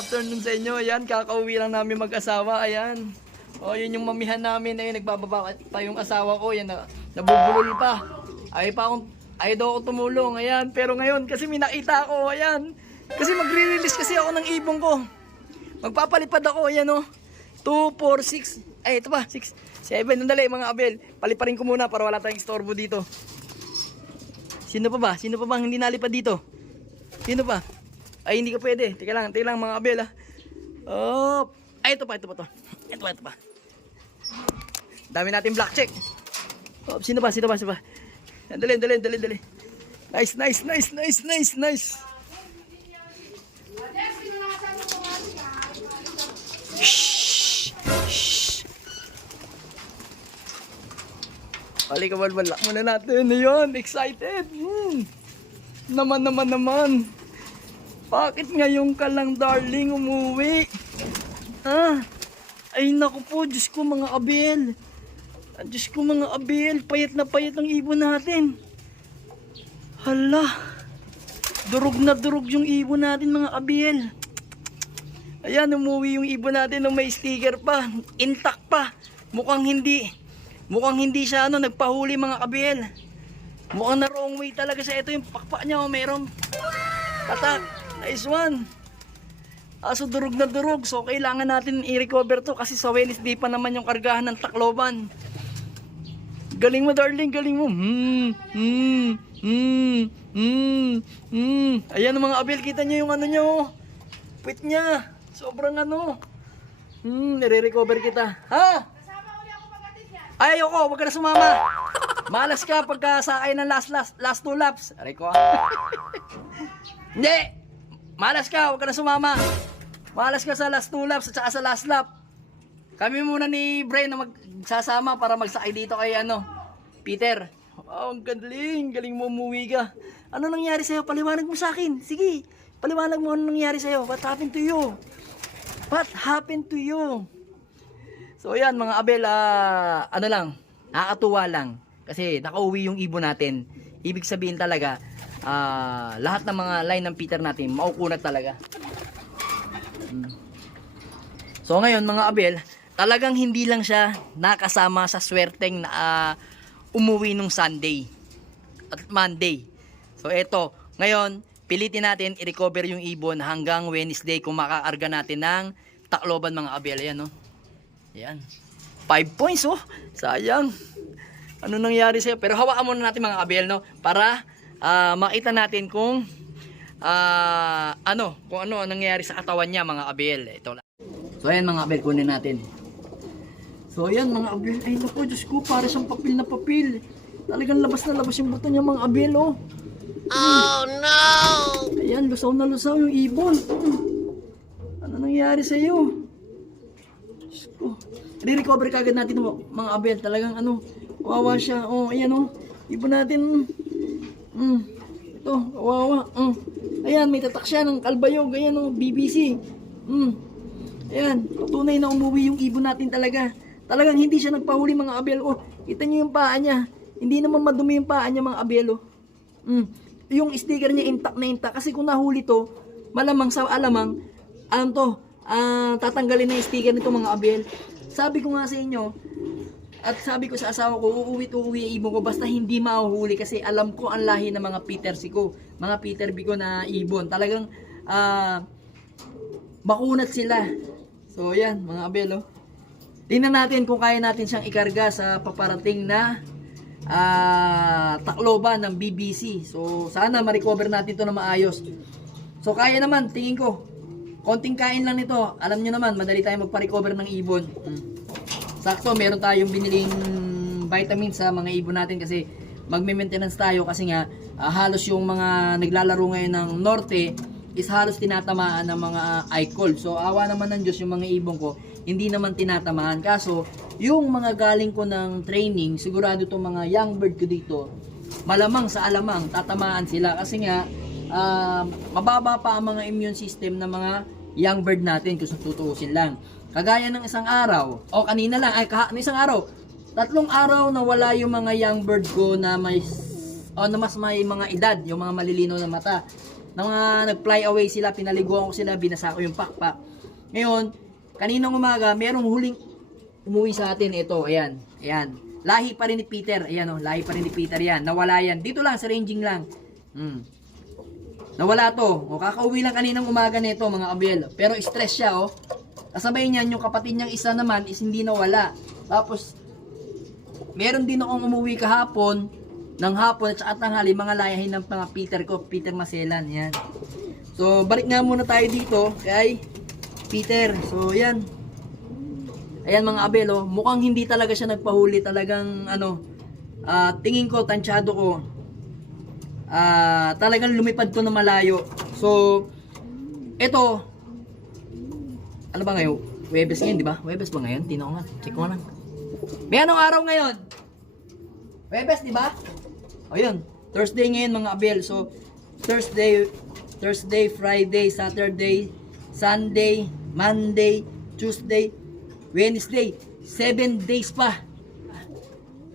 afternoon sa inyo. Ayan, kakauwi lang namin mag-asawa. Ayan. O, yun yung mamihan namin. Ayun, nagbababa pa yung asawa ko. Yan, nabubulol pa. Ayaw daw ako tumulong. Ayan, pero ngayon, kasi may nakita ako. Ayan. Kasi magre-release kasi ako ng ibon ko. Magpapalipad ako. Ayan, o. 2, 4, 6. Ay, ito pa. 6, 7. Nandali, mga abel. Paliparin ko muna para wala tayong istorbo dito. Sino pa ba? Sino pa bang hindi nalipad dito? Sino pa? Ay, hindi ka pwede. Teka lang mga abel, ha. Oh. Ay, ito pa. Ito pa. Dami natin black check. Oh, sino pa? Dali. Nice. Shhh. Halika, balbalak muna natin. Ayun, excited. Naman. Bakit ngayon ka lang, darling, umuwi? Ay naku po, Diyos ko mga abel. Payat na payat ang ibon natin. Hala, durog na durog yung ibon natin, mga abel. Ayan, umuwi yung ibon natin na may sticker pa, intact pa. Mukhang hindi siya nagpahuli, mga abel. Mukhang na wrong way talaga siya. Ito yung pakpak niya, merong patak. Nice one. So durog na durog. So kailangan natin i-recover to kasi sa Wednesday pa naman yung kargahan ng Tacloban. Galing mo, darling, galing mo. Ayan mga abel, kita nyo yung niya, oh. Pit niya. Sobrang nire-recover kita. Ha? Ay, ayoko, wag ka na sumama. Malas ka pagka sakay ng last 2 laps. Aray ko. Hindi. Malas ka, wag ka na sumama. Malas ka sa last 2 laps at saka sa last lap. Kami muna ni Brian na magsasama para magsakay dito kay Peter. Oh, ang galing mo, umuwi ka. Ano nangyari sa'yo? Paliwanag mo sa akin. Sige, paliwanag mo ano nangyari sa'yo. What happened to you? So ayan mga abel, nakakatuwa lang. Kasi nakauwi yung ibon natin. Ibig sabihin talaga, lahat ng mga line ng Peter natin maukunat talaga. So ngayon mga abel, talagang hindi lang siya nakasama sa swerteng na umuwi nung Sunday at Monday. So eto, ngayon pilitin natin i-recover yung ibon hanggang Wednesday kung makakarga natin ng Tacloban, mga abel. Ayan, oh. Ayan. 5 points, oh. Sayang. Ano nangyari sa'yo? Pero hawakan muna natin, mga abel, no? Para makita natin kung ano nangyari sa katawan niya, mga abel. Ito lang. So ayan mga abel, kunin natin. So ayan mga abel, ay naku, Diyos ko, para siyang papel na papel. Talagang labas na labas yung buto niya, mga abel, oh. Oh no! Ayan, lusaw na lusaw yung ibon. Ano nangyari sa'yo? Diyos ko. Re-recover kagad natin, mga abel. Talagang kawawa siya. Oh, ayan, oh. Ibon natin. Ito, kawawa. Ayan, may tatak siya ng kalbayog. Ayan, oh, BBC. Ayan, tunay na umuwi yung ibon natin talaga. Talagang hindi siya nagpahuli, mga abel. Oh, kita niyo yung paa niya. Hindi naman madumi yung paa niya, mga abel, oh. Yung sticker niya intact na intact. Kasi kung nahuli to, malamang sa alamang, tatanggalin na yung sticker nito, mga abel. Sabi ko nga sa inyo, at sabi ko sa asawa ko, uuwi ibon ko basta hindi mahuhuli kasi alam ko ang lahi ng mga Peter Siko, mga Peter Bico na ibon. Talagang makunat sila. So ayan mga abel, oh. Tingnan natin kung kaya natin siyang ikarga sa paparating na Tacloban ng BBC. So sana ma-recover natin ito na maayos. So kaya naman, tingin ko. Konting kain lang nito. Alam nyo naman, madali tayo magpa-recover ng ibon. Sakto, meron tayong biniling vitamins sa mga ibon natin kasi magme-maintenance tayo kasi nga halos yung mga naglalaro ngayon ng norte is halos tinatamaan ng mga eye cold. So awa naman ng Diyos, yung mga ibon ko hindi naman tinatamaan. Kaso yung mga galing ko ng training, sigurado itong mga young bird ko dito, malamang sa alamang tatamaan sila kasi nga mababa pa ang mga immune system ng mga young bird natin kung tutuusin lang. Kagaya ng isang araw, o kanina lang, isang araw, 3 araw na wala yung mga young bird ko na mas may mga edad, yung mga malilino na mata. nag-fly away sila, pinaliguan ko sila, binasa ko yung pakpak. Ngayon, kaninang umaga, merong huling umuwi sa atin. Ito, ayan. Lahi pa rin ni Peter. Ayan o, lahi pa rin ni Peter yan. Nawala yan. Dito lang, sa ranging lang. Nawala to. O, kakauwi lang kaninang umaga nito, mga abel. Pero stress siya, o. Kasabay niyan, yung kapatid niyang isa naman is hindi nawala. Tapos, meron din akong umuwi kahapon, ng hapon at saka tanghali, mga layahin ng mga Peter ko, Peter Maselan, yan. So, balik nga muna tayo dito kay Peter. So, yan. Ayan mga abel, oh. Mukhang hindi talaga siya nagpahuli, talagang, tingin ko, tansyado ko, talagang lumipad to na malayo. So, ito, ano ba ngayon? Webes ngayon, di ba? Webes ba ngayon? Tino ko nga. Check ko lang. May anong araw ngayon? Webes, di ba? O yun. Thursday ngayon mga abel. So, Thursday, Friday, Saturday, Sunday, Monday, Tuesday, Wednesday. 7 days pa.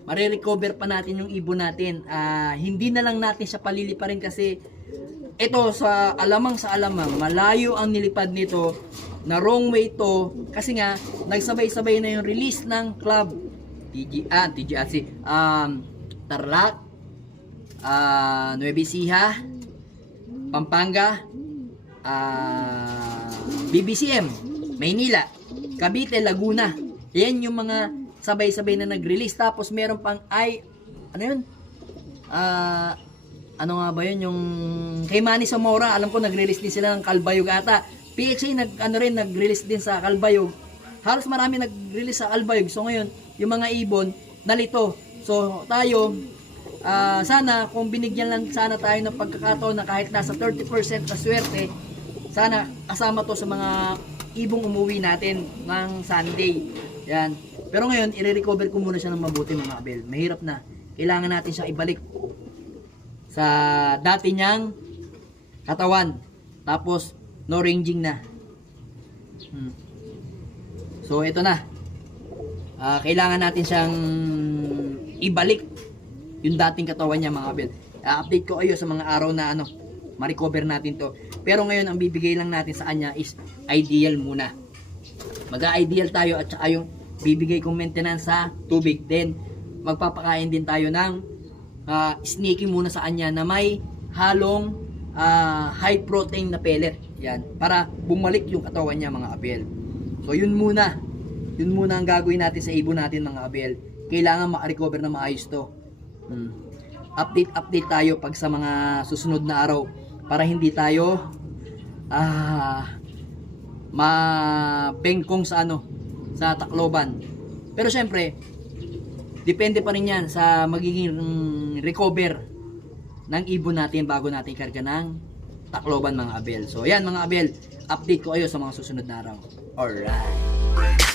Marirecover pa natin yung ibon natin. Hindi na lang natin siya paliliparin kasi ito sa alamang malayo ang nilipad nito, na wrong way to kasi nga nagsabay-sabay na yung release ng club TGAC, Tarlac, Nueva Ecija, Pampanga, BBCM, Maynila, Cavite, Laguna. Yan yung mga sabay-sabay na nag-release. Tapos meron pang ano yun? Ano nga ba yun? Yung kay Manny Zamora, alam ko nag-release din sila ng Kalbayog ata. PHA nag-release din sa Kalbayog. Halos marami nag-release sa Kalbayog. So ngayon, yung mga ibon nalito. So tayo, sana kung binigyan lang sana tayo ng pagkakataon na kahit nasa 30% na swerte, sana kasama to sa mga ibong umuwi natin ng Sunday. Yan. Pero ngayon, i-recover ko muna siya ng mabuti mga abel. Mahirap na. Kailangan natin siya ibalik sa dati niyang katawan. Tapos, no ranging na. So, ito na. Kailangan natin siyang ibalik yung dating katawan niya mga abel. Update ko kayo sa mga araw na ma-recover natin to. Pero ngayon, ang bibigay lang natin sa kanya is ideal muna. Mag-ideal tayo at saka yung bibigay kong maintenance sa tubig. Then, magpapakain din tayo ng sneaky muna sa kanya na may halong high protein na pellet. Yan, para bumalik yung katawan niya mga abel. So yun muna ang gagawin natin sa ibon natin mga abel. Kailangan maka-recover na maayos to. Update tayo pag sa mga susunod na araw para hindi tayo mabengkong sa sa Tacloban. Pero syempre, depende pa rin yan sa magiging recover ng ibon natin bago natin ikarga ng Tacloban mga abel. So yan mga abel, update ko kayo sa mga susunod na araw. Alright.